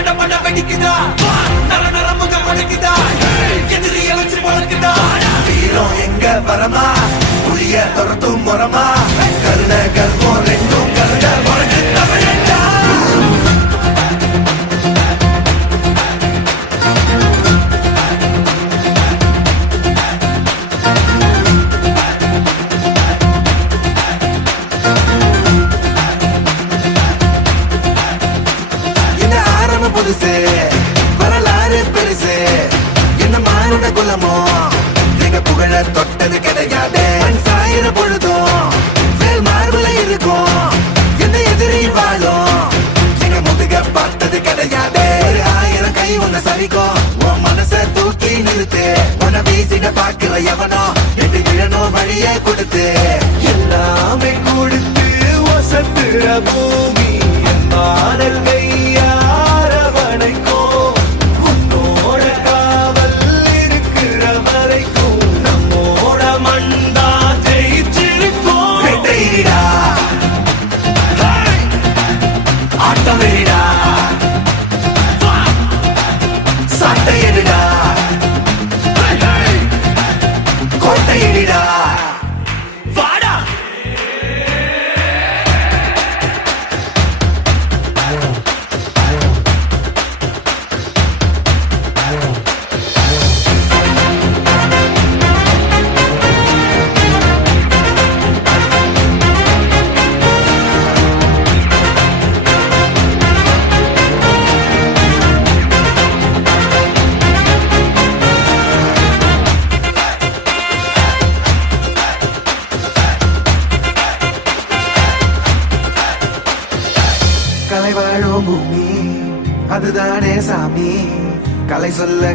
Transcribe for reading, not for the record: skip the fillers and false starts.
பட பட வெடிக்குதா நர நர முகம் அடக்குதா எதிரிய வச்சு பழக்குதா வீரம் எங்க வரமா புளிய துரத்தும் முறமா கருண கல்வம் ரெண்டும் கருண வழக்கு தமிழண்டா புதுசு வரலாறு பெருசு என்ன மானுட குலமோ நீங்க புகழ தொட்டது கிடையாது சாயிர பொழுதும் வேல் மார்புல இருக்கும் என்ன எதிரி வாழும் நீங்க முதுக பார்த்தது கிடையாது 1000 கை உன்னை சரிக்கும் உன் மனச தூக்கி நிறுத்து உன்னை வீசிட பாக்குற எவனோ எட்டு விழனோ வழியே கொடுத்து எல்லாமே கொடுத்து வசத்துற பூமி என் கையா கலை வாழும் பூமி அதுதானே சாமி கலை சொல்ல